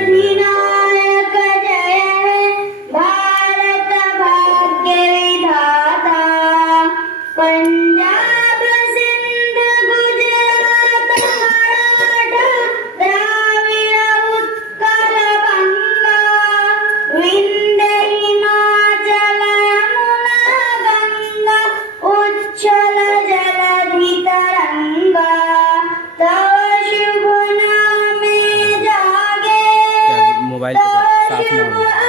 अधिनायक जय हे भारत भाग्य विधाता पंजाब सिंध गुजरात मराठा द्राविड उत्कल गंगा विंध्य हिमाचल यमुना गंगा उच्छल जलधि तरंगा तव शुभ नामे जागे मोबाइल तव साफ ना शुभ हो